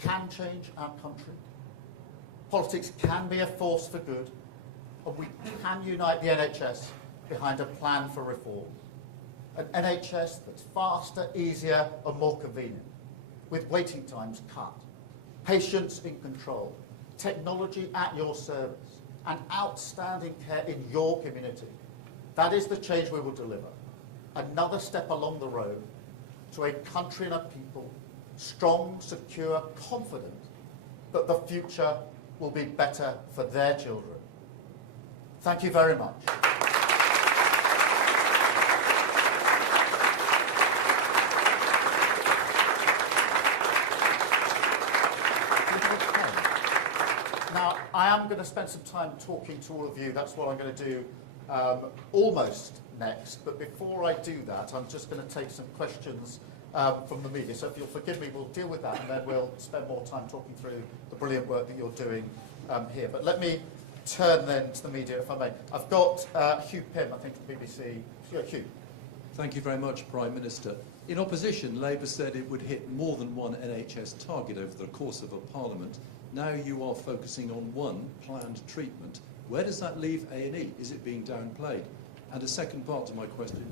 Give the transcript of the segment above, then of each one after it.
can change our country. Politics can be a force for good, and we can unite the NHS behind a plan for reform. An NHS that's faster, easier and more convenient, with waiting times cut, patients in control, technology at your service, and outstanding care in your community. That is the change we will deliver. Another step along the road to a country and a people strong, secure, confident that the future will be better for their children. Thank you very much. Now, I am going to spend some time talking to all of you. That's what I'm going to do almost next. But before I do that, I'm just going to take some questions from the media. So if you'll forgive me, we'll deal with that and then we'll spend more time talking through the brilliant work that you're doing here. But let me turn then to the media, if I may. I've got Hugh Pym, I think, from BBC. Yeah, Hugh. Thank you very much, Prime Minister. In opposition, Labour said it would hit more than one NHS target over the course of a parliament. Now you are focusing on one planned treatment. Where does that leave A&E? Is it being downplayed? And a second part to my question,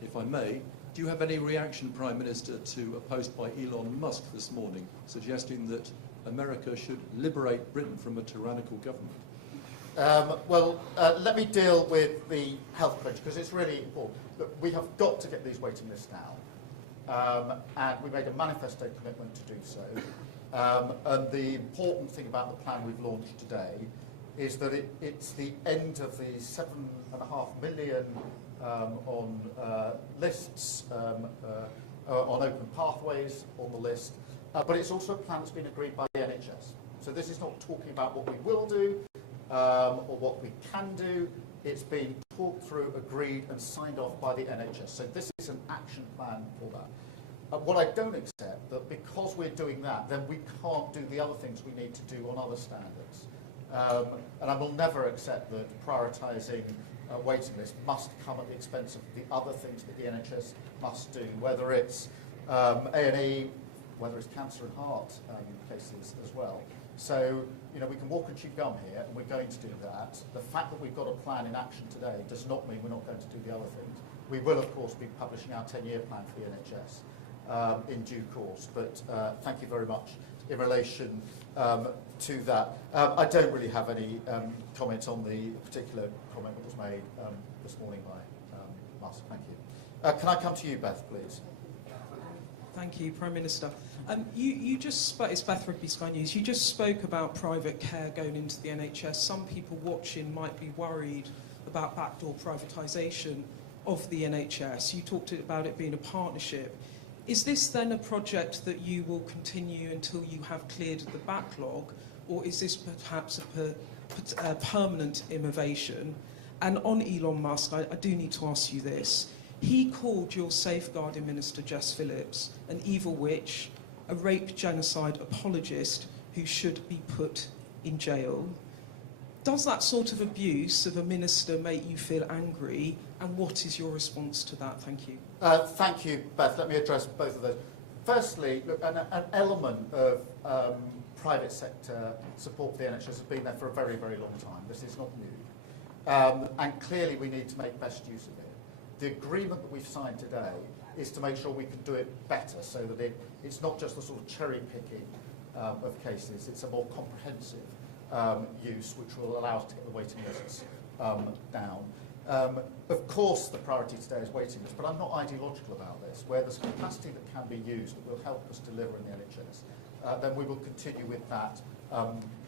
if I may, do you have any reaction, Prime Minister, to a post by Elon Musk this morning suggesting that America should liberate Britain from a tyrannical government? Let me deal with the health question, because it's really important. Look, we have got to get these waiting lists down, and we made a manifesto commitment to do so. And the important thing about the plan we've launched today is that it's the end of the 7.5 million on lists, on open pathways on the list, but it's also a plan that's been agreed by the NHS. So this is not talking about what we will do or what we can do. It's been talked through, agreed and signed off by the NHS. So this is an action plan for that. What I don't accept, that because we're doing that, then we can't do the other things we need to do on other standards. And I will never accept that prioritising waiting lists must come at the expense of the other things that the NHS must do, whether it's A&E, whether it's cancer and heart cases as well. So, you know, we can walk and chew gum here, and we're going to do that. The fact that we've got a plan in action today does not mean we're not going to do the other things. We will, of course, be publishing our 10-year plan for the NHS in due course, but thank you very much in relation to that. I don't really have any comment on the particular comment that was made this morning by Musk. Thank you. Can I come to you, Beth, please? Thank you, Prime Minister. You just spoke, it's Beth Rigby, Sky News. You just spoke about private care going into the NHS. Some people watching might be worried about backdoor privatisation of the NHS. You talked about it being a partnership. Is this then a project that you will continue until you have cleared the backlog, or is this perhaps a permanent innovation? And on Elon Musk, I do need to ask you this. He called your safeguarding minister, Jess Phillips, an evil witch, a rape genocide apologist who should be put in jail. Does that sort of abuse of a minister make you feel angry, and what is your response to that? Thank you. Thank you, Beth. Let me address both of those. Firstly, look, an element of private sector support for the NHS has been there for a very, very long time. This is not new. And clearly we need to make best use of it. The agreement that we've signed today is to make sure we can do it better, so that it's not just the sort of cherry picking of cases, it's a more comprehensive use, which will allow us to get the waiting lists down. Of course, the priority today is waiting lists, but I'm not ideological about this. Where there's capacity that can be used that will help us deliver in the NHS, then we will continue with that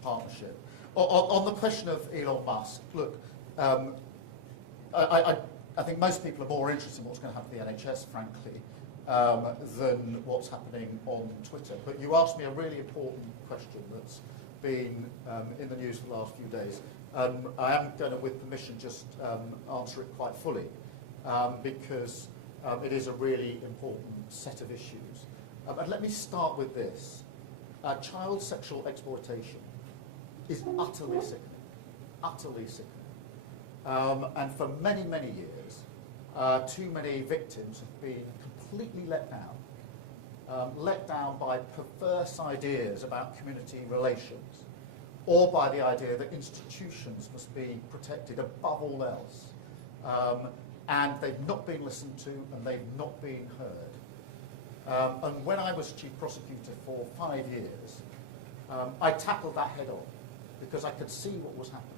partnership. On the question of Elon Musk, look, I think most people are more interested in what's going to happen to the NHS, frankly, than what's happening on Twitter. But you asked me a really important question that's been in the news for the last few days. I am going to, with permission, just answer it quite fully, because it is a really important set of issues. And let me start with this. Child sexual exploitation is utterly sickening, utterly sickening. And for many, many years, too many victims have been completely let down let down by perverse ideas about community relations, or by the idea that institutions must be protected above all else. And they've not been listened to, and they've not been heard. And when I was chief prosecutor for 5 years, I tackled that head on, because I could see what was happening.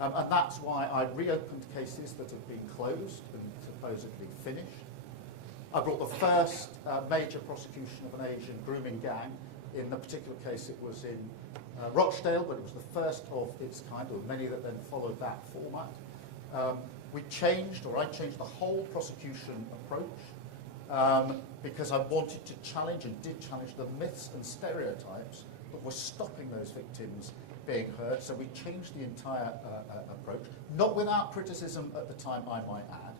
And that's why I reopened cases that had been closed and supposedly finished. I brought the first major prosecution of an Asian grooming gang. In the particular case, it was in Rochdale, but it was the first of its kind. There were many that then followed that format. I changed the whole prosecution approach because I wanted to challenge, and did challenge, the myths and stereotypes that were stopping those victims being heard. So we changed the entire approach, not without criticism at the time, I might add.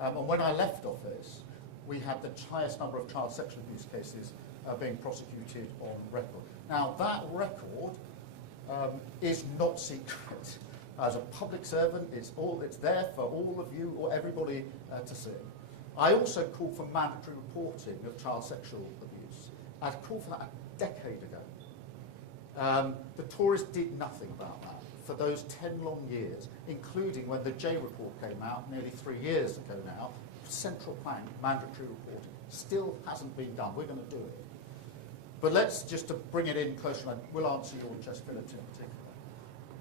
And when I left office, we had the highest number of child sexual abuse cases being prosecuted on record. Now, that record is not secret. As a public servant, it's there for all of you or everybody to see. I also called for mandatory reporting of child sexual abuse. I called for that a decade ago. The Tories did nothing about that for those 10 long years, including when the J report came out nearly 3 years ago now. Central plank, mandatory reporting, still hasn't been done. We're going to do it. But let's just to bring it in closer, and I will answer your Jess Phillips in particular.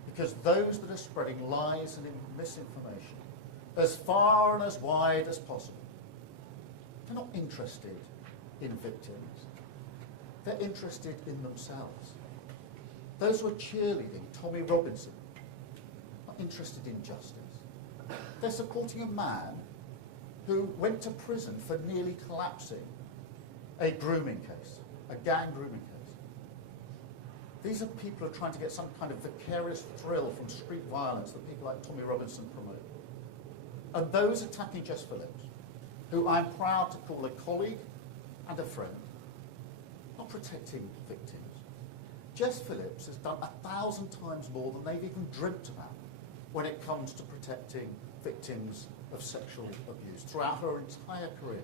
Because those that are spreading lies and misinformation as far and as wide as possible, they're not interested in victims. They're interested in themselves. Those who are cheerleading Tommy Robinson are interested in justice. They're supporting a man who went to prison for nearly collapsing a grooming case, a gang grooming case. These are people who are trying to get some kind of vicarious thrill from street violence that people like Tommy Robinson promote. And those attacking Jess Phillips, who I'm proud to call a colleague and a friend, not protecting victims. Jess Phillips has done 1,000 times more than they've even dreamt about when it comes to protecting victims of sexual abuse throughout her entire career.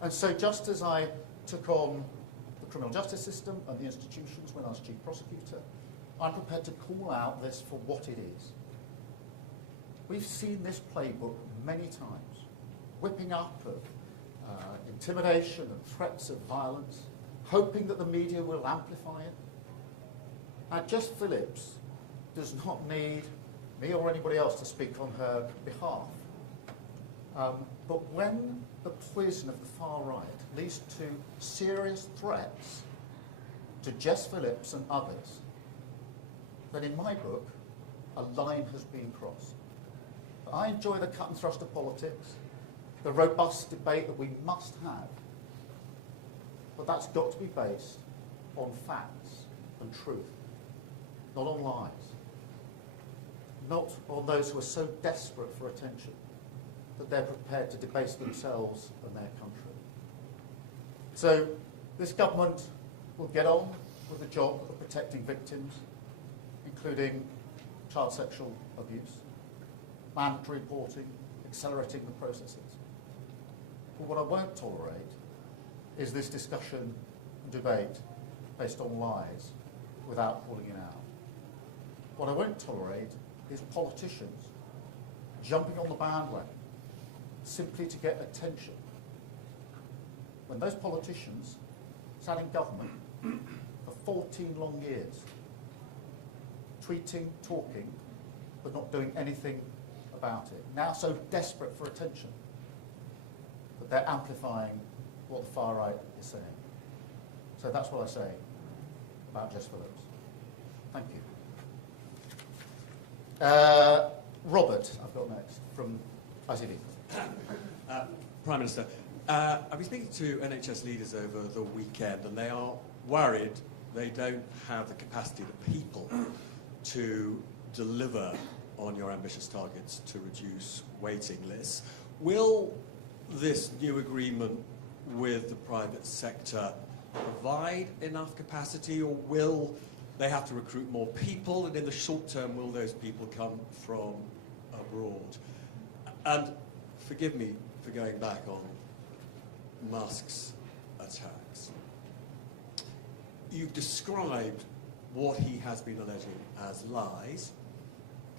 And so just as I took on the criminal justice system and the institutions when I was chief prosecutor, I'm prepared to call out this for what it is. We've seen this playbook many times, whipping up of intimidation and threats of violence, hoping that the media will amplify it. Now, Jess Phillips does not need me or anybody else to speak on her behalf. But when the poison of the far right leads to serious threats to Jess Phillips and others, then in my book, a line has been crossed. I enjoy the cut and thrust of politics, the robust debate that we must have, but that's got to be based on facts and truth, not on lies. Not on those who are so desperate for attention that they're prepared to debase themselves and their country. So this government will get on with the job of protecting victims, including child sexual abuse, mandatory reporting, accelerating the processes. But what I won't tolerate is this discussion and debate based on lies without calling it out. What I won't tolerate is politicians jumping on the bandwagon simply to get attention, when those politicians sat in government for 14 long years, tweeting, talking, but not doing anything about it. Now so desperate for attention that they're amplifying what the far right is saying. So that's what I say about Jess Phillips. Thank you. Robert, I've got next, from ITV. Prime Minister, I've been speaking to NHS leaders over the weekend, and they are worried they don't have the capacity, the people, to deliver on your ambitious targets to reduce waiting lists. Will this new agreement with the private sector provide enough capacity, or will they have to recruit more people, and in the short term, will those people come from abroad? And forgive me for going back on Musk's attacks. You've described what he has been alleging as lies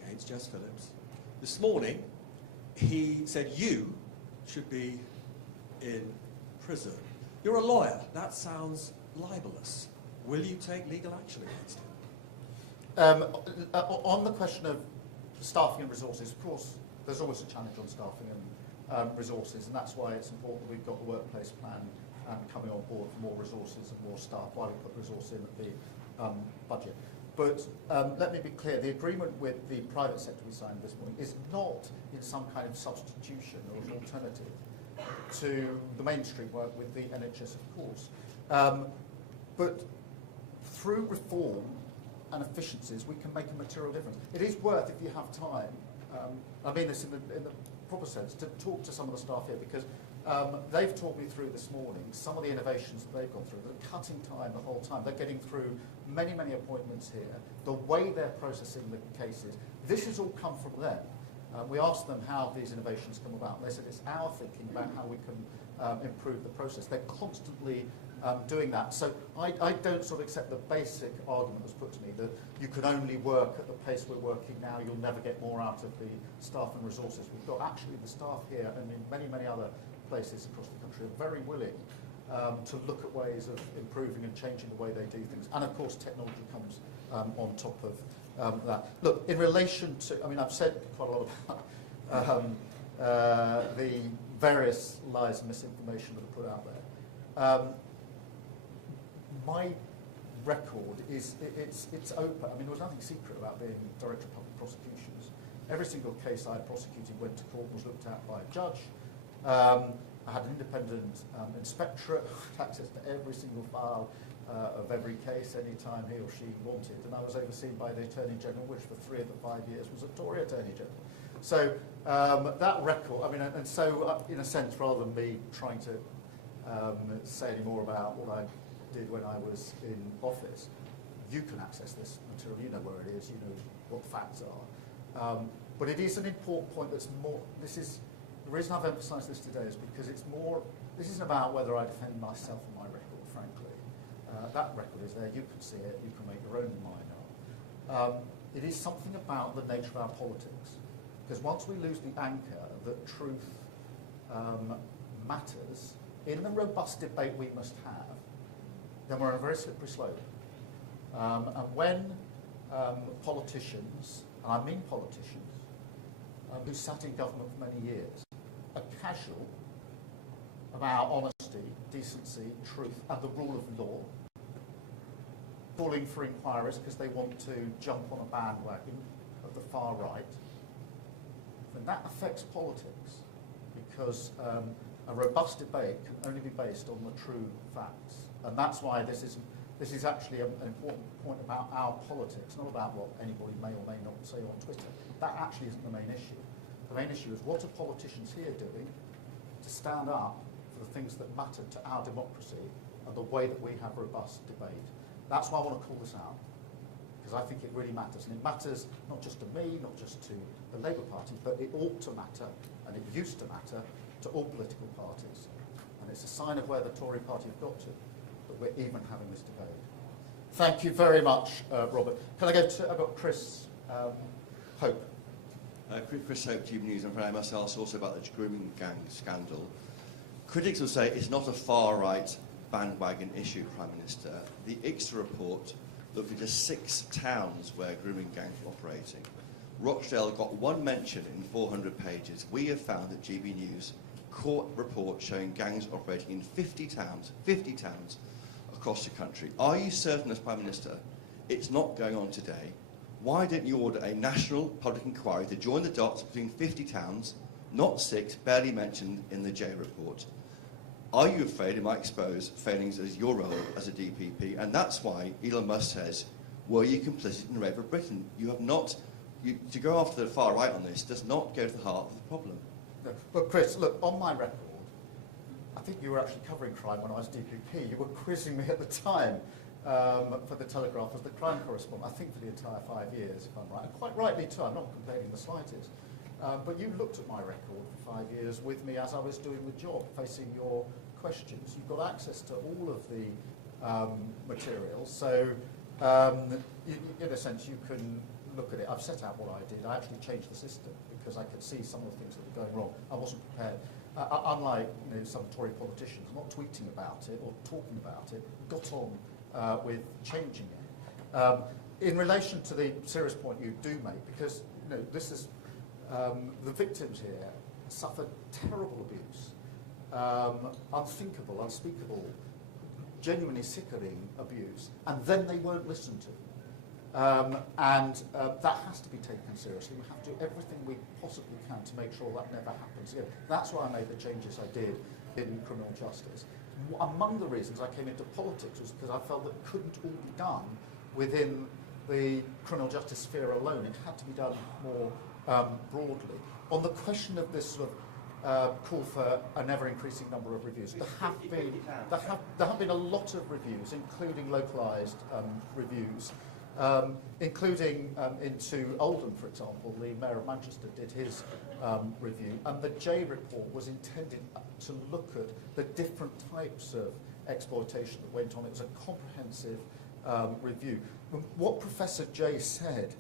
against Jess Phillips. This morning, he said you should be in prison. You're a lawyer. That sounds libelous. Will you take legal action against him? On the question of staffing and resources, of course, there's always a challenge on staffing and resources, and that's why it's important that we've got the workplace plan coming on board for more resources and more staff, while we put resource in at the budget. But let me be clear, the agreement with the private sector we signed this morning is not in some kind of substitution or an alternative to the mainstream work with the NHS, of course. But through reform and efficiencies, we can make a material difference. It is worth, if you have time, I mean this in the proper sense, to talk to some of the staff here, because they've talked me through this morning some of the innovations that they've gone through. They're cutting time the whole time. They're getting through many, many appointments here. The way they're processing the cases, this has all come from them. We asked them how these innovations come about. They said it's our thinking about how we can improve the process. They're constantly doing that. So I don't sort of accept the basic argument that's put to me that you can only work at the pace we're working now, you'll never get more out of the staff and resources. We've got actually the staff here and in many, many other places across the country are very willing to look at ways of improving and changing the way they do things. And of course technology comes on top of that. Look, in relation to, I mean, I've said quite a lot about the various lies and misinformation that are put out there. My record is, it's open. I mean, there was nothing secret about being Director of Public Prosecutions. Every single case I prosecuted went to court, was looked at by a judge. I had an independent inspectorate, access to every single file of every case, any time he or she wanted, and I was overseen by the Attorney General, which for 3 of the 5 years was a Tory Attorney General. So that record, I mean, and so in a sense, rather than me trying to say any more about what I did when I was in office, you can access this material, you know where it is, you know what the facts are. But it is an important point that's more, this is, the reason I've emphasised this today is because it's more, this isn't about whether I defend myself and my record, frankly. That record is there, you can see it, you can make your own mind up. It is something about the nature of our politics. Because once we lose the anchor that truth matters, in the robust debate we must have, then we're on a very slippery slope. And when politicians, and I mean politicians, who sat in government for many years, are casual about honesty, decency, truth, and the rule of law, calling for inquiries because they want to jump on a bandwagon of the far right, then that affects politics, because a robust debate can only be based on the true facts. And that's why this is actually an important point about our politics, not about what anybody may or may not say on Twitter. That actually isn't the main issue. The main issue is what are politicians here doing to stand up for the things that matter to our democracy and the way that we have robust debate. That's why I want to call this out, because I think it really matters. And it matters not just to me, not just to the Labour Party, but it ought to matter, and it used to matter, to all political parties. And it's a sign of where the Tory party have got to, that we're even having this debate. Thank you very much, Robert. Can I go to, I've got Chris Hope. Chris Hope, Jibe News, and I must ask also about the grooming gang scandal. Critics will say it's not a far-right bandwagon issue, Prime Minister. The ICSA report looked into 6 towns where grooming gangs were operating. Rochdale got 1 mention in 400 pages. We have found at GB News court reports showing gangs operating in 50 towns across the country. Are you certain as Prime Minister it's not going on today? Why didn't you order a national public inquiry to join the dots between 50 towns, not 6, barely mentioned in the J report? Are you afraid it might expose failings as your role as a DPP? And that's why Elon Musk says, were you complicit in the rape of Britain? You have not, to go after the far right on this does not go to the heart of the problem. No, but Chris, look, on my record, I think you were actually covering crime when I was DPP. You were quizzing me at the time for the Telegraph as the crime correspondent, I think for the entire 5 years, if I'm right. And quite rightly too, I'm not complaining the slightest. But you looked at my record for 5 years with me as I was doing the job, facing your questions, you've got access to all of the materials. So, in a sense, you can look at it. I've set out what I did. I actually changed the system because I could see some of the things that were going wrong. I wasn't prepared. Unlike some Tory politicians, not tweeting about it or talking about it, got on with changing it. In relation to the serious point you do make, because this is the victims here suffered terrible abuse, unthinkable, unspeakable, genuinely sickening abuse, and then they weren't listened to. That has to be taken seriously. We have to do everything we possibly can to make sure that never happens again. That's why I made the changes I did in criminal justice. Among the reasons I came into politics was because I felt that it couldn't all be done within the criminal justice sphere alone. It had to be done more broadly. On the question of this sort of call for an ever-increasing number of reviews, there have been a lot of reviews, including localised reviews. Including into Oldham, for example, the Mayor of Manchester did his review, and the J report was intended to look at the different types of exploitation that went on. It was a comprehensive review. What Professor J said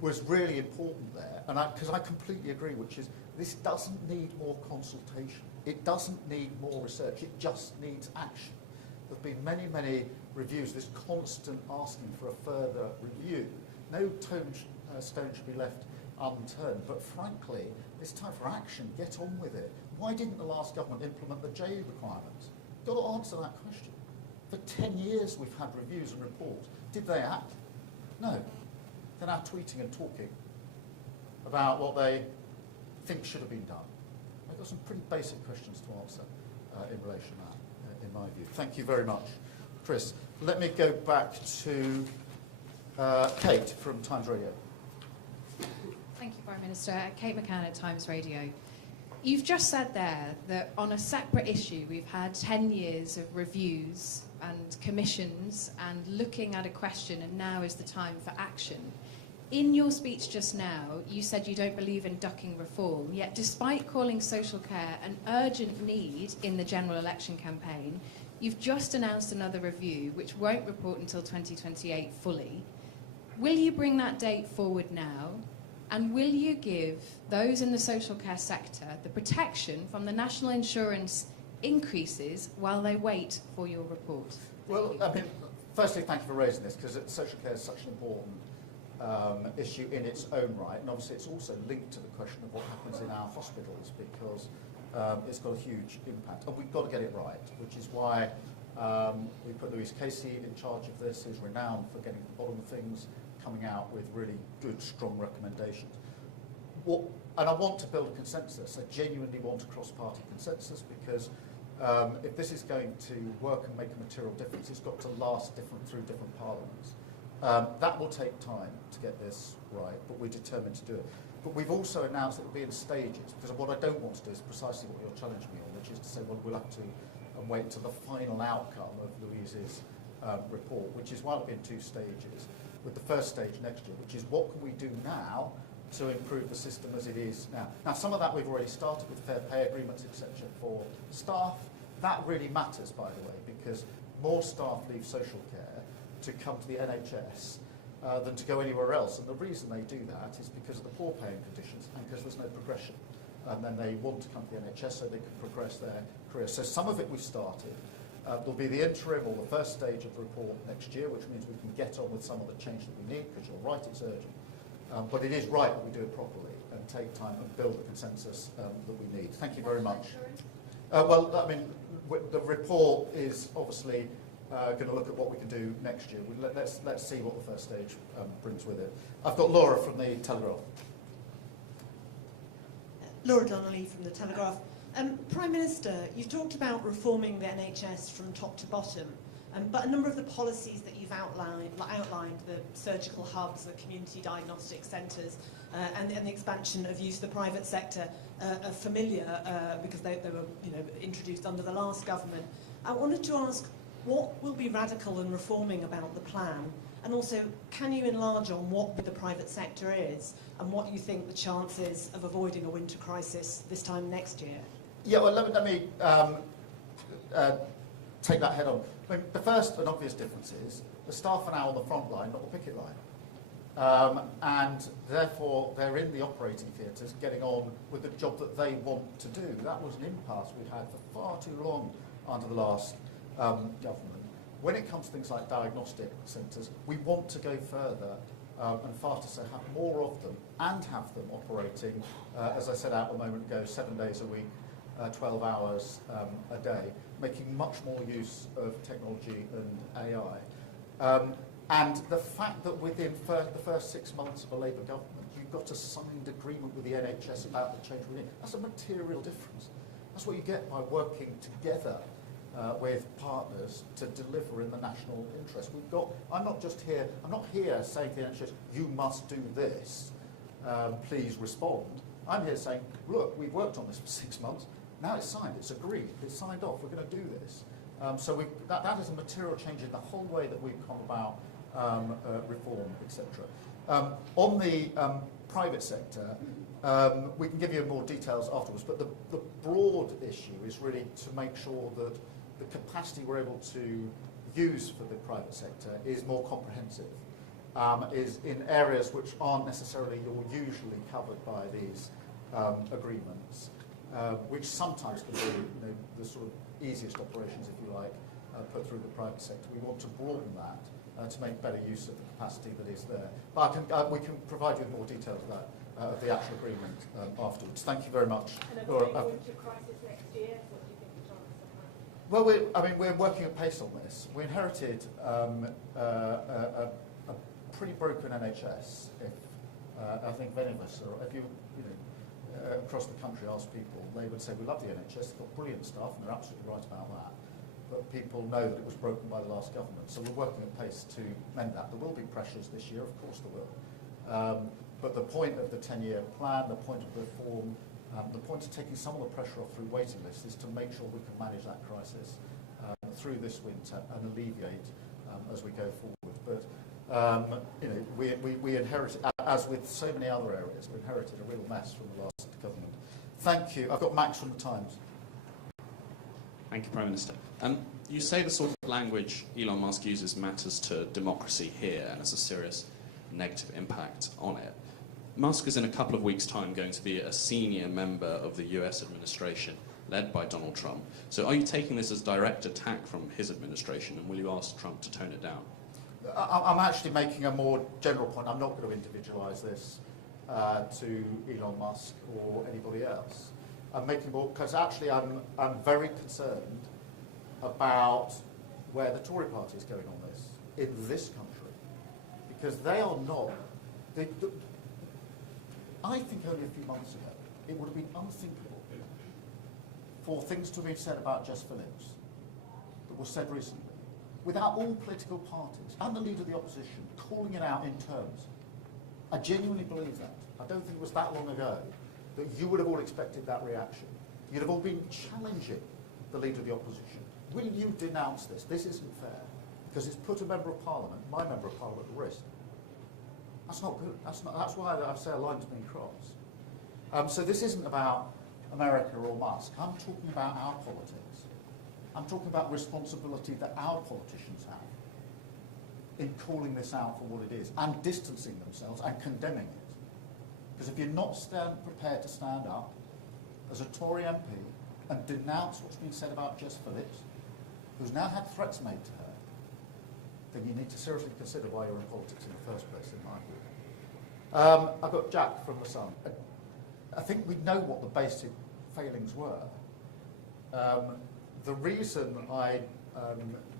was really important there, and because I completely agree, which is this doesn't need more consultation. It doesn't need more research. It just needs action. There have been many, many reviews, this constant asking for a further review. No stone should be left unturned, but frankly, it's time for action. Get on with it. Why didn't the last government implement the J requirements? You've got to answer that question. For 10 years we've had reviews and reports. Did they act? No. They're now tweeting and talking about what they think should have been done. They've got some pretty basic questions to answer in relation to that, in my view. Thank you very much, Chris. Let me go back to Kate from Times Radio. Thank you, Prime Minister. Kate McCann at Times Radio. You've just said there that on a separate issue we've had 10 years of reviews and commissions and looking at a question, and now is the time for action. In your speech just now, you said you don't believe in ducking reform, yet despite calling social care an urgent need in the general election campaign, you've just announced another review which won't report until 2028 fully. Will you bring that date forward now? And will you give those in the social care sector the protection from the national insurance increases while they wait for your report? Well, I mean, firstly, thank you for raising this, because social care is such an important issue in its own right, and obviously it's also linked to the question of what happens in our hospitals, because it's got a huge impact, and we've got to get it right, which is why we put Louise Casey in charge of this, who's renowned for getting to the bottom of things, coming out with really good, strong recommendations. And I want to build a consensus. I genuinely want a cross-party consensus, because if this is going to work and make a material difference, it's got to last through different parliaments. That will take time to get this right, but we're determined to do it. But we've also announced that it will be in stages, because what I don't want to do is precisely what you're challenging me on, which is to say, well, we'll have to wait until the final outcome of Louise's report, which is why it'll be in 2 stages, with the first stage next year, which is what can we do now to improve the system as it is now. Now, some of that we've already started with fair pay agreements, etc., for staff. That really matters, by the way, because more staff leave social care to come to the NHS than to go anywhere else. And the reason they do that is because of the poor paying conditions and because there's no progression. And then they want to come to the NHS so they can progress their career. So some of it we've started. There'll be the interim or the first stage of the report next year, which means we can get on with some of the change that we need, because you're right, it's urgent. But it is right that we do it properly and take time and build the consensus that we need. Thank you very much. Well, I mean, the report is obviously going to look at what we can do next year. Let's see what the first stage brings with it. I've got Laura from the Telegraph. Laura Donnelly from the Telegraph. Prime Minister, you've talked about reforming the NHS from top to bottom, but a number of the policies that you've outlined, the surgical hubs, the community diagnostic centres, and the expansion of use of the private sector are familiar because they were introduced under the last government. I wanted to ask, what will be radical and reforming about the plan? And also, can you enlarge on what the private sector is and what you think the chances of avoiding a winter crisis this time next year? Yeah, well, let me take that head on. I mean, the first and obvious difference is the staff are now on the front line, not the picket line. And therefore, they're in the operating theatres getting on with the job that they want to do. That was an impasse we've had for far too long under the last government. When it comes to things like diagnostic centres, we want to go further and faster, so have more of them and have them operating, as I said out a moment ago, 7 days a week, 12 hours a day, making much more use of technology and AI. And the fact that within the first 6 months of a Labour government, you've got a signed agreement with the NHS about the change we need, that's a material difference. That's what you get by working together with partners to deliver in the national interest. I'm not here saying to the NHS, you must do this, please respond. I'm here saying, look, we've worked on this for 6 months, now it's signed, it's agreed, it's signed off, we're going to do this. So that is a material change in the whole way that we've gone about reform, etc. On the private sector, we can give you more details afterwards, but the broad issue is really to make sure that the capacity we're able to use for the private sector is more comprehensive, is in areas which aren't necessarily or usually covered by these agreements, which sometimes can be the sort of easiest operations, if you like, put through the private sector. We want to broaden that to make better use of the capacity that is there. But we can provide you with more details of that, of the actual agreement afterwards. Thank you very much. And going into crisis next year, what do you think the chances of that? Well, we're working at pace on this. We inherited a pretty broken NHS. I think many of us, or if you across the country ask people, they would say we love the NHS. They've got brilliant staff, and they're absolutely right about that. But people know that it was broken by the last government, so we're working at pace to mend that. There will be pressures this year, of course there will. But the point of the 10-year plan, the point of reform, the point of taking some of the pressure off through waiting lists is to make sure we can manage that crisis through this winter and alleviate as we go forward. But we inherited, as with so many other areas, we inherited a real mess from the last government. Thank you. I've got Max from the Times. Thank you, Prime Minister. You say the sort of language Elon Musk uses matters to democracy here and has a serious negative impact on it. Musk is in a couple of weeks' time going to be a senior member of the US administration led by Donald Trump. So are you taking this as direct attack from his administration, and will you ask Trump to tone it down? I'm actually making a more general point. I'm not going to individualise this to Elon Musk or anybody else. I'm making more because actually I'm very concerned about where the Tory party is going on this in this country, because they are not. I think only a few months ago it would have been unthinkable for things to have been said about Jess Phillips that was said recently, without all political parties and the leader of the opposition calling it out in terms. I genuinely believe that. I don't think it was that long ago that you would have all expected that reaction. You'd have all been challenging the leader of the opposition. Will you denounce this? This isn't fair, because it's put a member of Parliament, my member of Parliament, at risk. That's not good. That's why I say a line's been crossed. So this isn't about America or Musk. I'm talking about our politics. I'm talking about responsibility that our politicians have in calling this out for what it is and distancing themselves and condemning it. Because if you're not prepared to stand up as a Tory MP and denounce what's been said about Jess Phillips, who's now had threats made to her, then you need to seriously consider why you're in politics in the first place, in my view. I've got Jack from The Sun. I think we know what the basic failings were. The reason I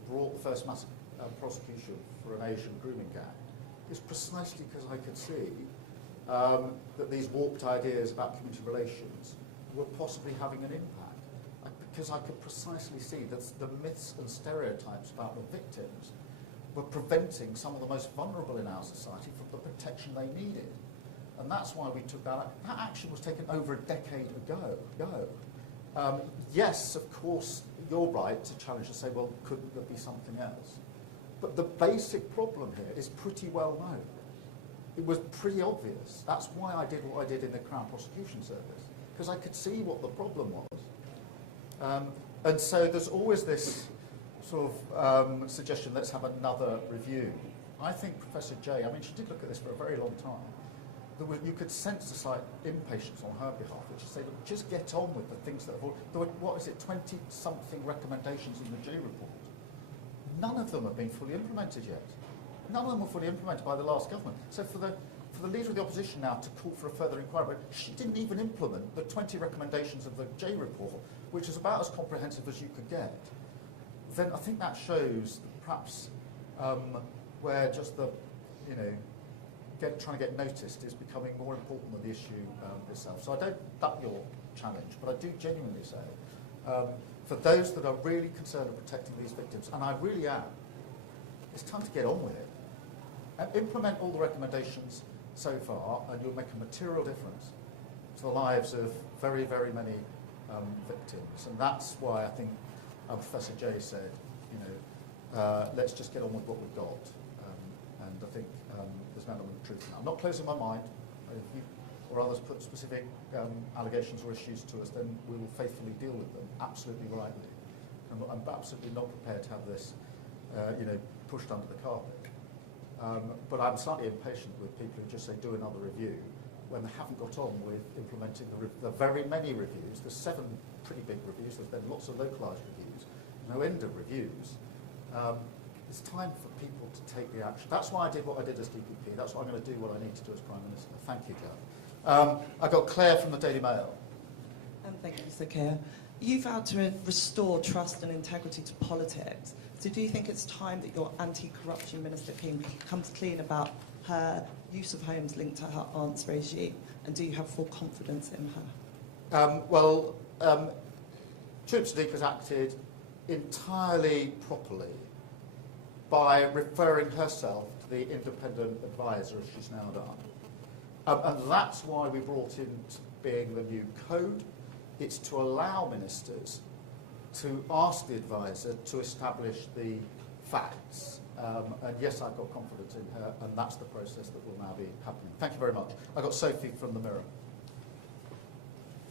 brought the first massive prosecution for an Asian grooming gang is precisely because I could see that these warped ideas about community relations were possibly having an impact. Because I could precisely see that the myths and stereotypes about the victims were preventing some of the most vulnerable in our society from the protection they needed. And that's why we took that. That action was taken over a decade ago. Yes, of course, you're right to challenge and say, well, couldn't there be something else? But the basic problem here is pretty well known. It was pretty obvious. That's why I did what I did in the Crown Prosecution Service, because I could see what the problem was. And so there's always this sort of suggestion, let's have another review. I think Professor Jay, I mean, she did look at this for a very long time. You could sense a slight impatience on her behalf, which is say, look, just get on with the things that have there were, what is it, 20-something recommendations in the J report. None of them have been fully implemented yet. None of them were fully implemented by the last government. So for the Leader of the Opposition now to call for a further inquiry, but she didn't even implement the 20 recommendations of the J report, which is about as comprehensive as you could get, then I think that shows perhaps where just the, you know, trying to get noticed is becoming more important than the issue itself. So I don't duck your challenge, but I do genuinely say, for those that are really concerned of protecting these victims, and I really am, it's time to get on with it. And implement all the recommendations so far, and you'll make a material difference to the lives of very, very many victims. And that's why I think Professor Jay said, you know, let's just get on with what we've got. And I think there's an element of truth in that. I'm not closing my mind. If you or others put specific allegations or issues to us, then we will faithfully deal with them, absolutely rightly. I'm absolutely not prepared to have this, you know, pushed under the carpet. But I'm slightly impatient with people who just say, do another review, when they haven't got on with implementing the very many reviews. There's 7 pretty big reviews. There's been lots of localised reviews, no end of reviews. It's time for people to take the action. That's why I did what I did as DPP. That's why I'm going to do what I need to do as Prime Minister. Thank you, Gav. I got Claire from the Daily Mail. Thank you, Sir Keir. You vowed to restore trust and integrity to politics. So do you think it's time that your anti-corruption minister comes clean about her use of homes linked to her aunt's regime? And do you have full confidence in her? Troops Sadiq has acted entirely properly by referring herself to the independent advisor, as she's now done. And that's why we brought in being the new code. It's to allow ministers to ask the advisor to establish the facts. And yes, I've got confidence in her, and that's the process that will now be happening. Thank you very much. I've got Sophie from the Mirror.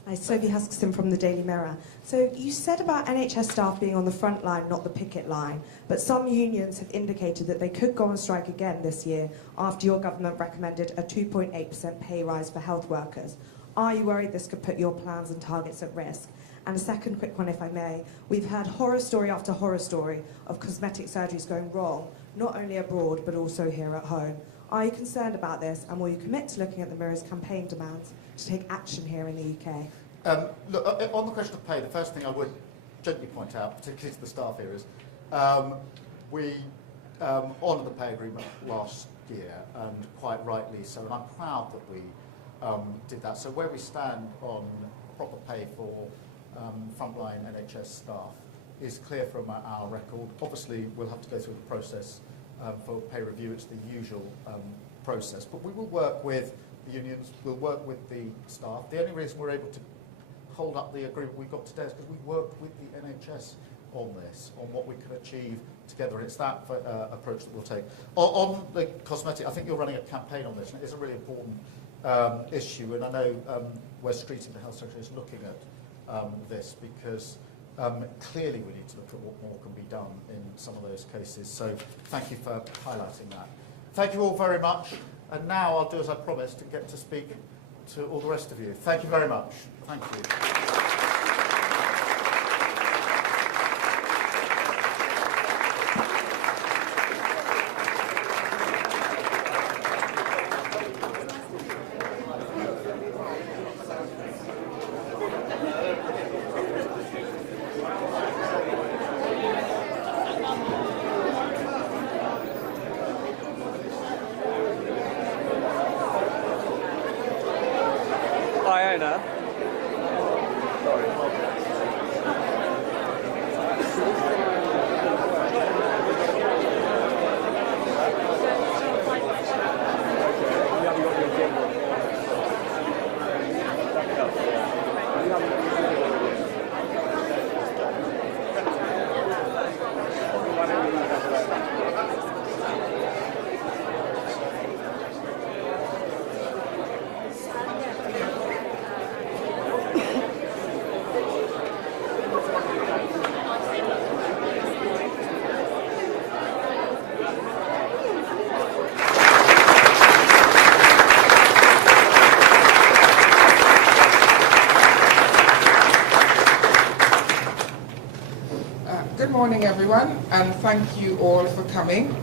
Hi, Sophie Huskisson from the Daily Mirror. So you said about NHS staff being on the front line, not the picket line, but some unions have indicated that they could go on strike again this year after your government recommended a 2.8% pay rise for health workers. Are you worried this could put your plans and targets at risk? And a second quick one, if I may. We've had horror story after horror story of cosmetic surgeries going wrong, not only abroad, but also here at home. Are you concerned about this, and will you commit to looking at the Mirror's campaign demands to take action here in the UK? Look, on the question of pay, the first thing I would gently point out, particularly to the staff here, is we honoured the pay agreement last year, and quite rightly so, and I'm proud that we did that. So where we stand on proper pay for frontline NHS staff is clear from our record. Obviously, we'll have to go through the process for pay review. It's the usual process. But we will work with the unions, we'll work with the staff. The only reason we're able to hold up the agreement we've got today is because we worked with the NHS on this, on what we can achieve together. And it's that approach that we'll take. On the cosmetic, I think you're running a campaign on this, and it is a really important issue. And I know West Street and the Health Secretary is looking at this, because clearly we need to look at what more can be done in some of those cases. So thank you for highlighting that. Thank you all very much. And now I'll do as I promised and get to speak to all the rest of you. Thank you very much. Thank you. Iona. Good morning, everyone, and thank you all for coming.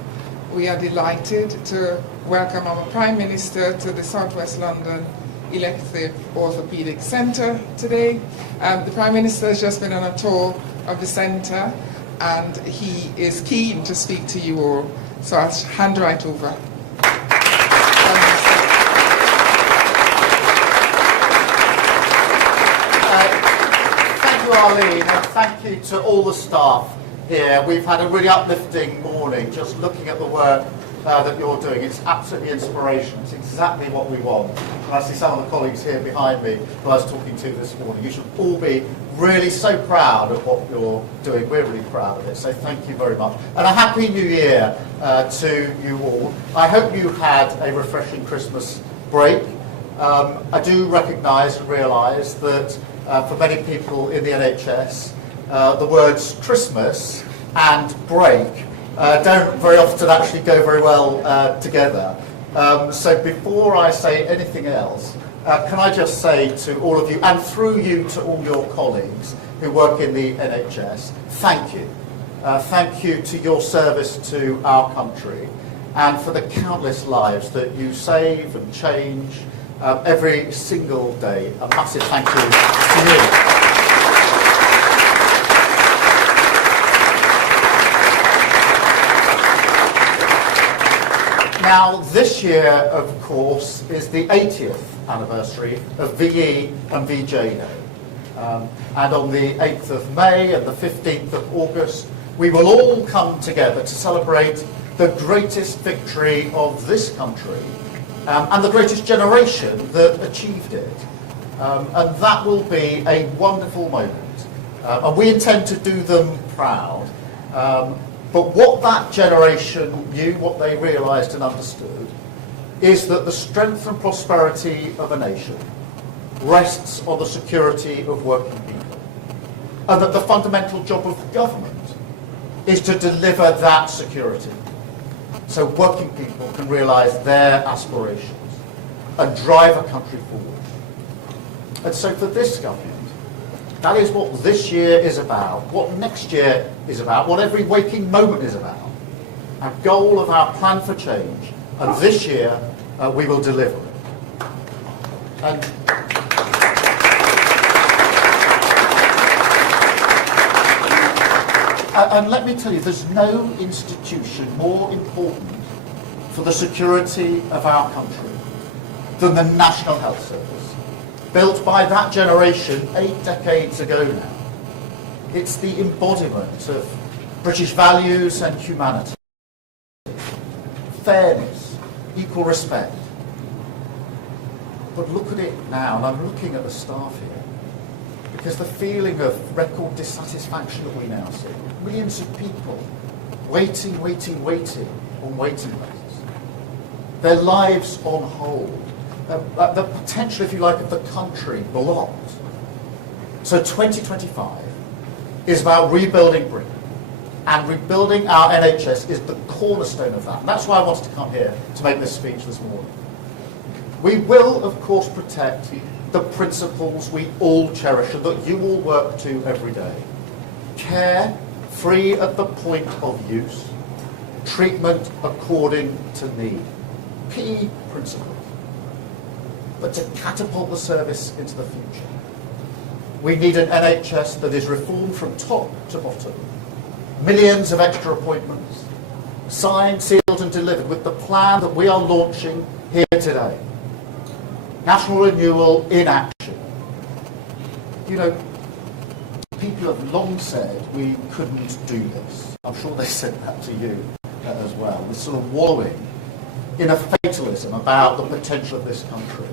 We are delighted to welcome our Prime Minister to the South West London Elective Orthopaedic Centre today. The Prime Minister has just been on a tour of the centre, and he is keen to speak to you all. So I'll hand right over. Thank you, Arlene, and thank you to all the staff here. We've had a really uplifting morning just looking at the work that you're doing. It's absolutely inspirational. It's exactly what we want. And I see some of the colleagues here behind me who I was talking to this morning. You should all be really so proud of what you're doing. We're really proud of it. So thank you very much. And a Happy New Year to you all. I hope you had a refreshing Christmas break. I do recognise and realise that for many people in the NHS, the words Christmas and break don't very often actually go very well together. So before I say anything else, can I just say to all of you, and through you to all your colleagues who work in the NHS, thank you. Thank you to your service to our country and for the countless lives that you save and change every single day. A massive thank you to you. Now, this year, of course, is the 80th anniversary of VE and VJ Day. And on the 8th of May and the 15th of August, we will all come together to celebrate the greatest victory of this country and the greatest generation that achieved it. And that will be a wonderful moment. And we intend to do them proud. But what that generation knew, what they realised and understood, is that the strength and prosperity of a nation rests on the security of working people. And that the fundamental job of government is to deliver that security so working people can realise their aspirations and drive a country forward. And so for this government, that is what this year is about, what next year is about, what every waking moment is about. Our goal of our plan for change, and this year we will deliver it. And let me tell you, there's no institution more important for the security of our country than the National Health Service, built by that generation 8 decades ago now. It's the embodiment of British values and humanity, fairness, equal respect. But look at it now, and I'm looking at the staff here, because the feeling of record dissatisfaction that we now see, millions of people waiting on waiting lists, their lives on hold, the potential, if you like, of the country blocked. So 2025 is about rebuilding Britain, and rebuilding our NHS is the cornerstone of that. And that's why I wanted to come here to make this speech this morning. We will, of course, protect the principles we all cherish and that you all work to every day. Care free at the point of use, treatment according to need. Key principles. But to catapult the service into the future, we need an NHS that is reformed from top to bottom. Millions of extra appointments, signed, sealed and delivered with the plan that we are launching here today. National renewal in action. You know, people have long said we couldn't do this. I'm sure they said that to you as well. This sort of wallowing in a fatalism about the potential of this country,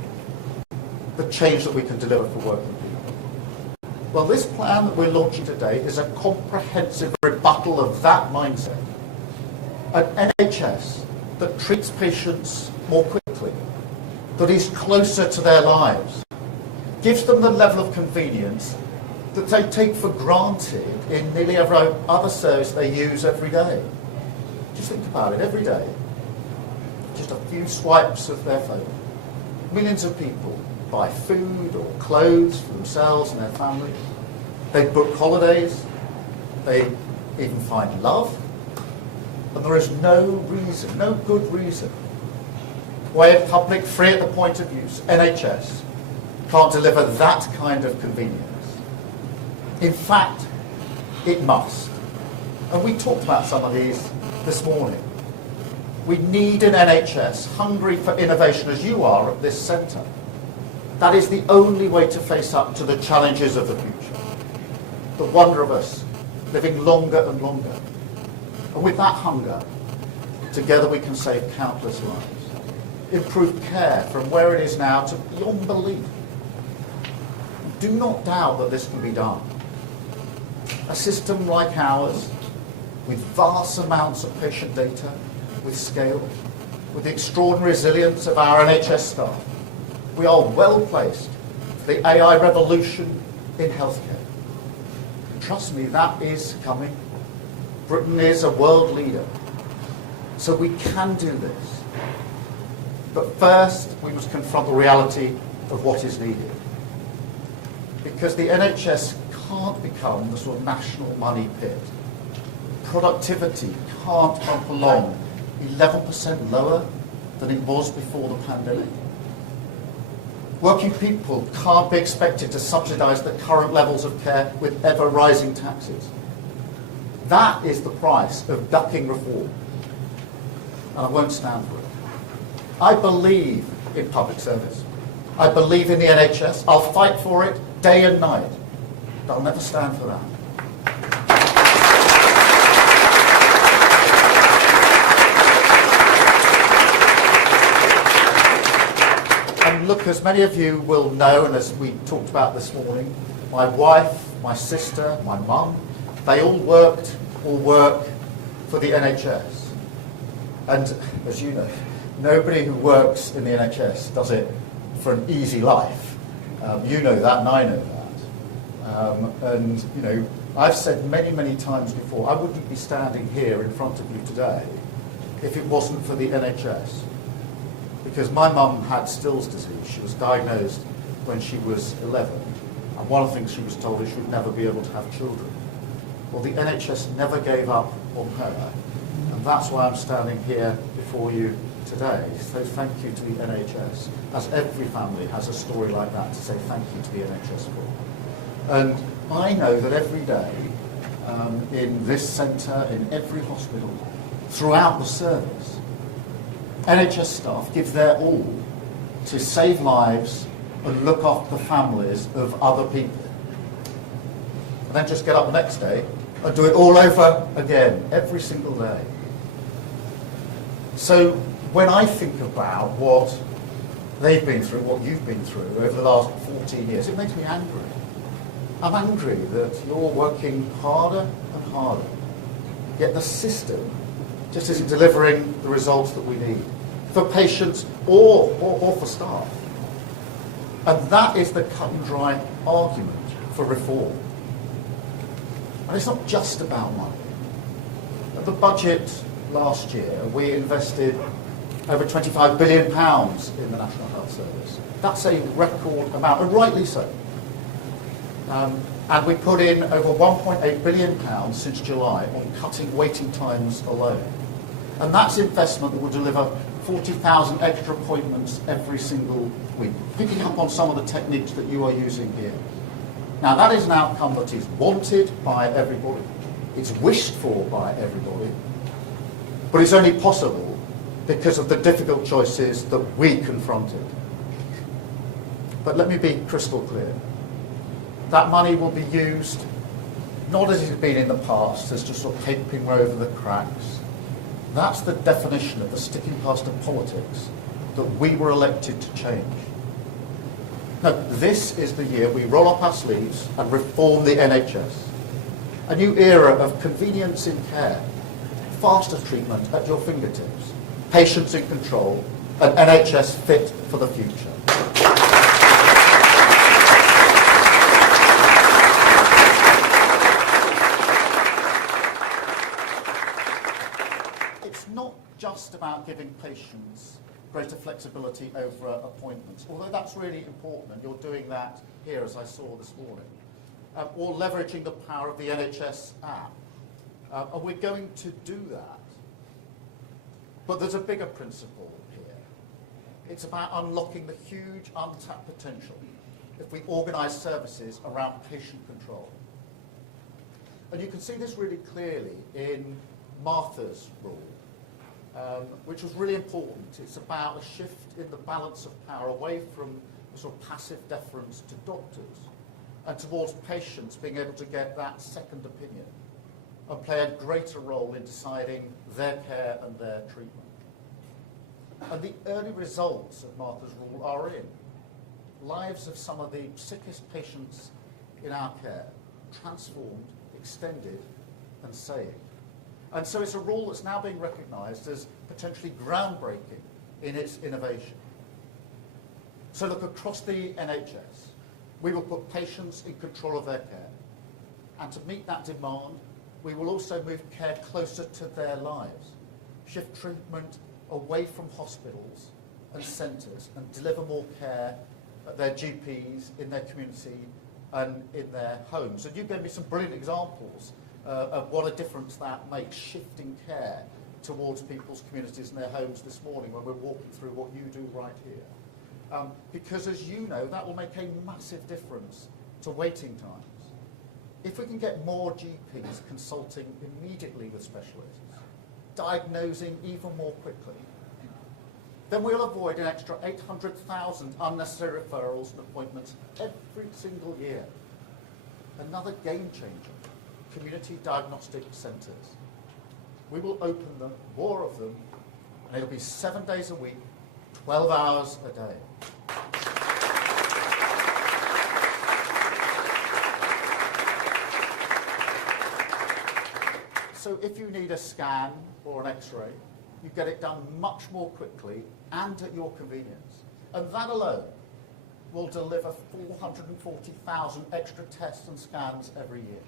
the change that we can deliver for working people. Well, this plan that we're launching today is a comprehensive rebuttal of that mindset. An NHS that treats patients more quickly, that is closer to their lives, gives them the level of convenience that they take for granted in nearly every other service they use every day. Just think about it, every day. Just a few swipes of their phone. Millions of people buy food or clothes for themselves and their families. They book holidays. They even find love. And there is no reason, no good reason, why a public, free at the point of use NHS can't deliver that kind of convenience. In fact, it must. And we talked about some of these this morning. We need an NHS hungry for innovation as you are at this centre. That is the only way to face up to the challenges of the future. The wonder of us living longer and longer. And with that hunger, together we can save countless lives. Improve care from where it is now to beyond belief. Do not doubt that this can be done. A system like ours, with vast amounts of patient data, with scale, with the extraordinary resilience of our NHS staff, we are well placed for the AI revolution in healthcare. Trust me, that is coming. Britain is a world leader, so we can do this. But first, we must confront the reality of what is needed. Because the NHS can't become the sort of national money pit. Productivity can't bump along 11% lower than it was before the pandemic. Working people can't be expected to subsidise the current levels of care with ever-rising taxes. That is the price of ducking reform. And I won't stand for it. I believe in public service. I believe in the NHS. I'll fight for it day and night. But I'll never stand for that. And look, as many of you will know, and as we talked about this morning, my wife, my sister, my mum, they all worked or work for the NHS. And as you know, nobody who works in the NHS does it for an easy life. You know that, and I know that. And you know, I've said many, many times before, I wouldn't be standing here in front of you today if it wasn't for the NHS. Because my mum had Still's disease. She was diagnosed when she was 11. And one of the things she was told is she would never be able to have children. Well, the NHS never gave up on her. And that's why I'm standing here before you today. So thank you to the NHS. As every family has a story like that to say thank you to the NHS for. And I know that every day in this centre, in every hospital, throughout the service, NHS staff give their all to save lives and look after the families of other people. And then just get up the next day and do it all over again, every single day. So when I think about what they've been through, what you've been through over the last 14 years, it makes me angry. I'm angry that you're working harder and harder, yet the system just isn't delivering the results that we need for patients or for staff. And that is the cut and dry argument for reform. And it's not just about money. At the budget last year, we invested over £25 billion in the National Health Service. That's a record amount, and rightly so. And we put in over £1.8 billion since July on cutting waiting times alone. And that's investment that will deliver 40,000 extra appointments every single week, picking up on some of the techniques that you are using here. Now, that is an outcome that is wanted by everybody. It's wished for by everybody. But it's only possible because of the difficult choices that we confronted. But let me be crystal clear. That money will be used not as it has been in the past, as just sort of papering over the cracks. That's the definition of the sticking plaster politics that we were elected to change. No, this is the year we roll up our sleeves and reform the NHS. A new era of convenience in care, faster treatment at your fingertips, patients in control, an NHS fit for the future. It's not just about giving patients greater flexibility over appointments, although that's really important, and you're doing that here, as I saw this morning, or leveraging the power of the NHS app. And we're going to do that. But there's a bigger principle here. It's about unlocking the huge untapped potential if we organise services around patient control. And you can see this really clearly in Martha's rule, which was really important. It's about a shift in the balance of power away from a sort of passive deference to doctors and towards patients being able to get that second opinion and play a greater role in deciding their care and their treatment. And the early results of Martha's rule are in. Lives of some of the sickest patients in our care transformed, extended and saved. And so it's a rule that's now being recognised as potentially groundbreaking in its innovation. So look, across the NHS, we will put patients in control of their care. And to meet that demand, we will also move care closer to their lives, shift treatment away from hospitals and centres and deliver more care at their GPs, in their community and in their homes. And you gave me some brilliant examples of what a difference that makes, shifting care towards people's communities and their homes this morning when we're walking through what you do right here. Because as you know, that will make a massive difference to waiting times. If we can get more GPs consulting immediately with specialists, diagnosing even more quickly, then we'll avoid an extra 800,000 unnecessary referrals and appointments every single year. Another game changer, community diagnostic centres. We will open them, more of them, and it'll be 7 days a week, 12 hours a day. So if you need a scan or an X-ray, you get it done much more quickly and at your convenience. And that alone will deliver 440,000 extra tests and scans every year.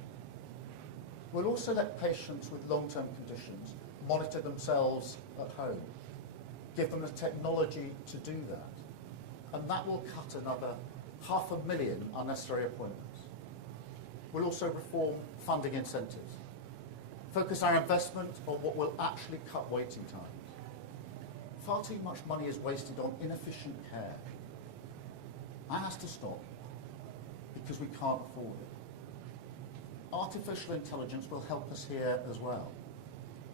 We'll also let patients with long-term conditions monitor themselves at home, give them the technology to do that. And that will cut another 500,000 unnecessary appointments. We'll also reform funding incentives, focus our investment on what will actually cut waiting times. Far too much money is wasted on inefficient care. That has to stop because we can't afford it. Artificial intelligence will help us here as well.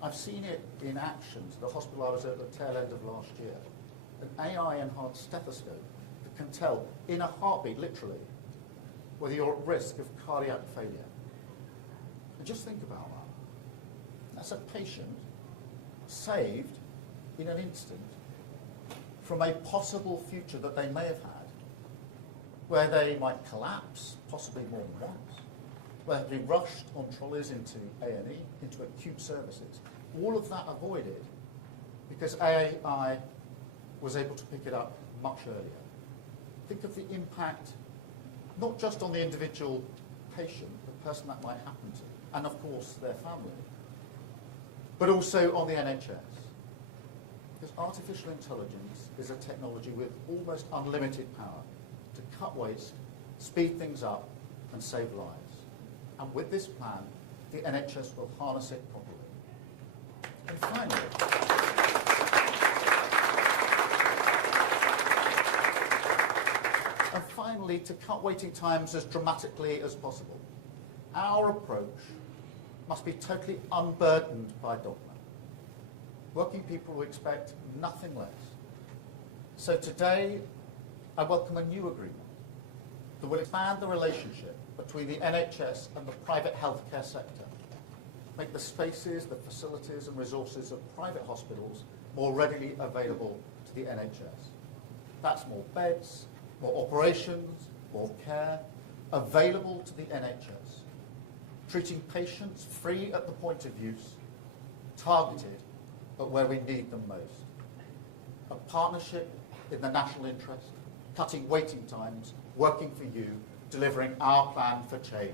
I've seen it in action at the hospital I was at the tail end of last year. An AI-enhanced stethoscope that can tell in a heartbeat, literally, whether you're at risk of cardiac failure. And just think about that. That's a patient saved in an instant from a possible future that they may have had, where they might collapse, possibly more than once, where they'd be rushed on trolleys into A&E, into acute services. All of that avoided because AI was able to pick it up much earlier. Think of the impact, not just on the individual patient, the person that might happen to, and of course their family, but also on the NHS. Because artificial intelligence is a technology with almost unlimited power to cut waste, speed things up, and save lives. And with this plan, the NHS will harness it properly. And finally, to cut waiting times as dramatically as possible, our approach must be totally unburdened by dogma. Working people will expect nothing less. So today, I welcome a new agreement that will expand the relationship between the NHS and the private healthcare sector, make the spaces, the facilities and resources of private hospitals more readily available to the NHS. That's more beds, more operations, more care, available to the NHS, treating patients free at the point of use, targeted but where we need them most. A partnership in the national interest, cutting waiting times, working for you, delivering our plan for change.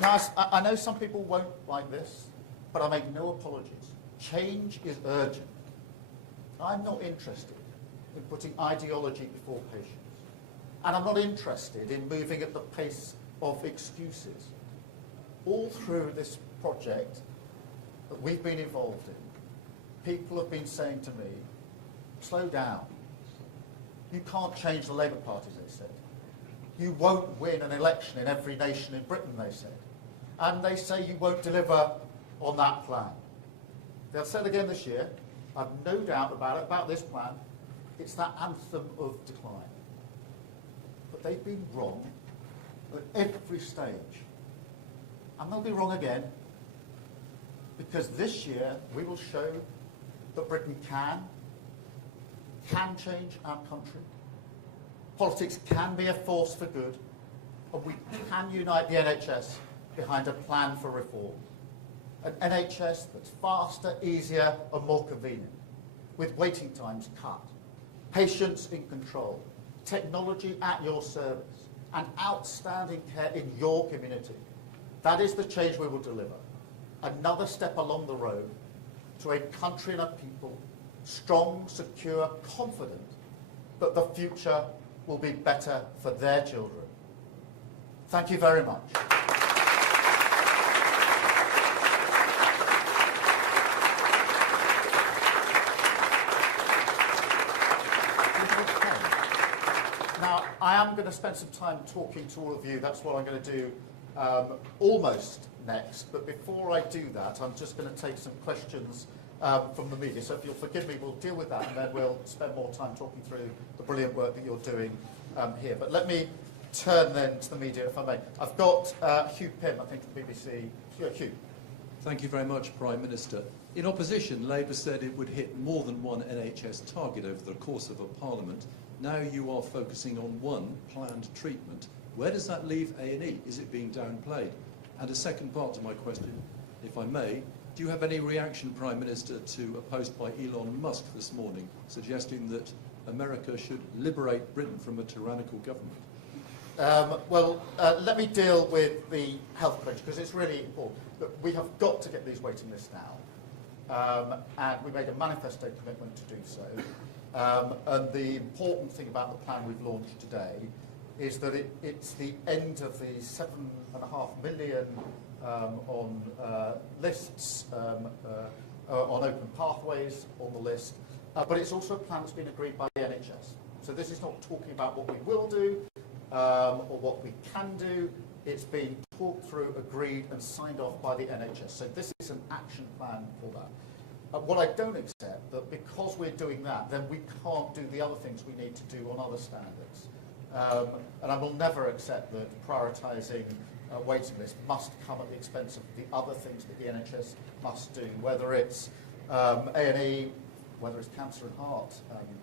Now, I know some people won't like this, but I make no apologies. Change is urgent. I'm not interested in putting ideology before patients. And I'm not interested in moving at the pace of excuses. All through this project that we've been involved in, people have been saying to me, slow down. You can't change the Labour Party, they said. You won't win an election in every nation in Britain, they said. And they say you won't deliver on that plan. They'll say it again this year. I've no doubt about this plan. It's that anthem of decline. But they've been wrong at every stage. And they'll be wrong again, because this year we will show that Britain can change our country. Politics can be a force for good, and we can unite the NHS behind a plan for reform. An NHS that's faster, easier and more convenient, with waiting times cut, patients in control, technology at your service, and outstanding care in your community. That is the change we will deliver. Another step along the road to a country and a people strong, secure, confident that the future will be better for their children. Thank you very much. Now, I am going to spend some time talking to all of you. That's what I'm going to do almost next. But before I do that, I'm just going to take some questions from the media. So if you'll forgive me, we'll deal with that, and then we'll spend more time talking through the brilliant work that you're doing here. But let me turn then to the media, if I may. I've got Hugh Pym, I think, from the BBC. Hugh. Thank you very much, Prime Minister. In opposition, Labour said it would hit more than one NHS target over the course of a parliament. Now you are focusing on one planned treatment. Where does that leave A&E? Is it being downplayed? And a second part to my question, if I may, do you have any reaction, Prime Minister, to a post by Elon Musk this morning suggesting that America should liberate Britain from a tyrannical government? Let me deal with the health crunch, because it's really important. Look, we have got to get these waiting lists down, and we made a manifesto commitment to do so. And the important thing about the plan we've launched today is that it's the end of the 7.5 million on lists, on open pathways on the list, but it's also a plan that's been agreed by the NHS. So this is not talking about what we will do or what we can do. It's been talked through, agreed and signed off by the NHS. So this is an action plan for that. What I don't accept, that because we're doing that, then we can't do the other things we need to do on other standards. And I will never accept that prioritising waiting lists must come at the expense of the other things that the NHS must do, whether it's A&E, whether it's cancer and heart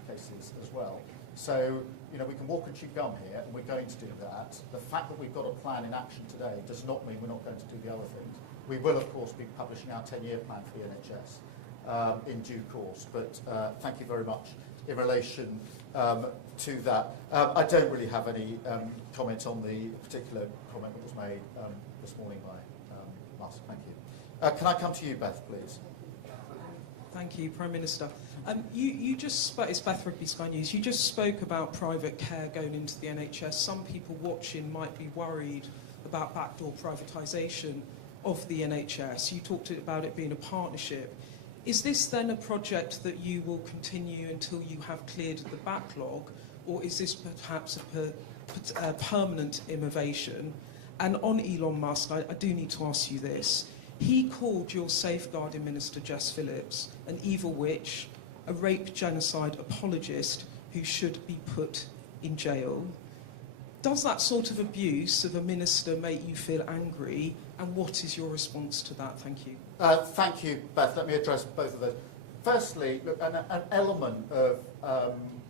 cases as well. So, you know, we can walk and chew gum here, and we're going to do that. The fact that we've got a plan in action today does not mean we're not going to do the other things. We will, of course, be publishing our 10-year plan for the NHS in due course, but thank you very much in relation to that. I don't really have any comment on the particular comment that was made this morning by Musk. Thank you. Can I come to you, Beth, please? Thank you, Prime Minister. You just spoke, it's Beth Rigby, Sky News. You just spoke about private care going into the NHS. Some people watching might be worried about backdoor privatisation of the NHS. You talked about it being a partnership. Is this then a project that you will continue until you have cleared the backlog, or is this perhaps a permanent innovation? And on Elon Musk, I do need to ask you this. He called your safeguarding minister, Jess Phillips, an evil witch, a rape genocide apologist who should be put in jail. Does that sort of abuse of a minister make you feel angry, and what is your response to that? Thank you. Thank you, Beth. Let me address both of those. Firstly, look, an element of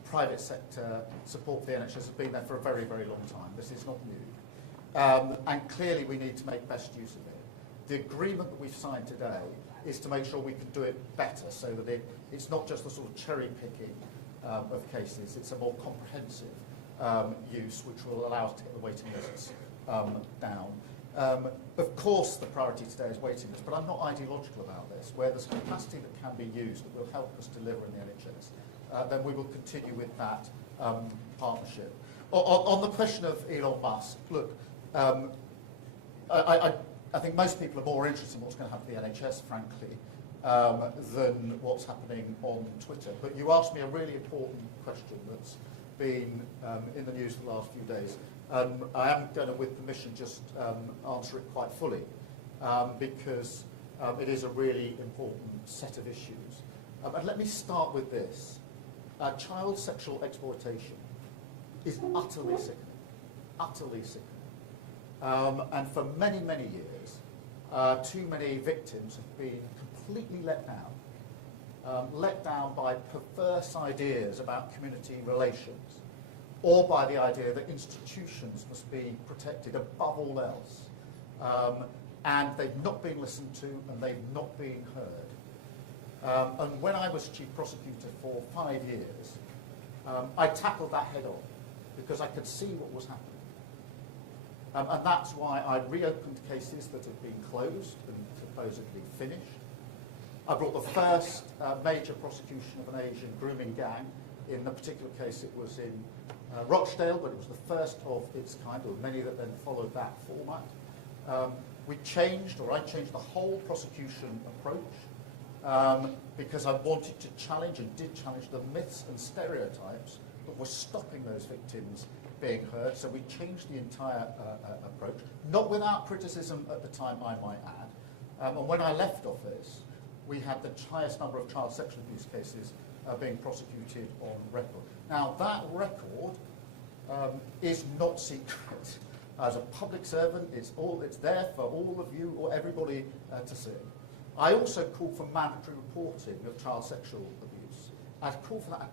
private sector support for the NHS has been there for a very, very long time. This is not new. And clearly we need to make best use of it. The agreement that we've signed today is to make sure we can do it better, so that it's not just the sort of cherry picking of cases, it's a more comprehensive use, which will allow us to get the waiting lists down. Of course, the priority today is waiting lists, but I'm not ideological about this. Where there's capacity that can be used that will help us deliver in the NHS, then we will continue with that partnership. On the question of Elon Musk, look, I think most people are more interested in what's going to happen to the NHS, frankly, than what's happening on Twitter. But you asked me a really important question that's been in the news for the last few days. I am going to, with permission, just answer it quite fully, because it is a really important set of issues. And let me start with this. Child sexual exploitation is utterly sickening, utterly sickening. And for many, many years, too many victims have been completely let down by perverse ideas about community relations, or by the idea that institutions must be protected above all else. And they've not been listened to, and they've not been heard. And when I was chief prosecutor for 5 years, I tackled that head on, because I could see what was happening. And that's why I reopened cases that had been closed and supposedly finished. I brought the first major prosecution of an Asian grooming gang. In the particular case, it was in Rochdale, but it was the first of its kind. There were many that then followed that format. We changed, or I changed the whole prosecution approach, because I wanted to challenge, and did challenge, the myths and stereotypes that were stopping those victims being heard. So we changed the entire approach, not without criticism at the time, I might add. And when I left office, we had the highest number of child sexual abuse cases being prosecuted on record. Now, that record is not secret. As a public servant, it's there for all of you or everybody to see. I also call for mandatory reporting of child sexual abuse. I call for that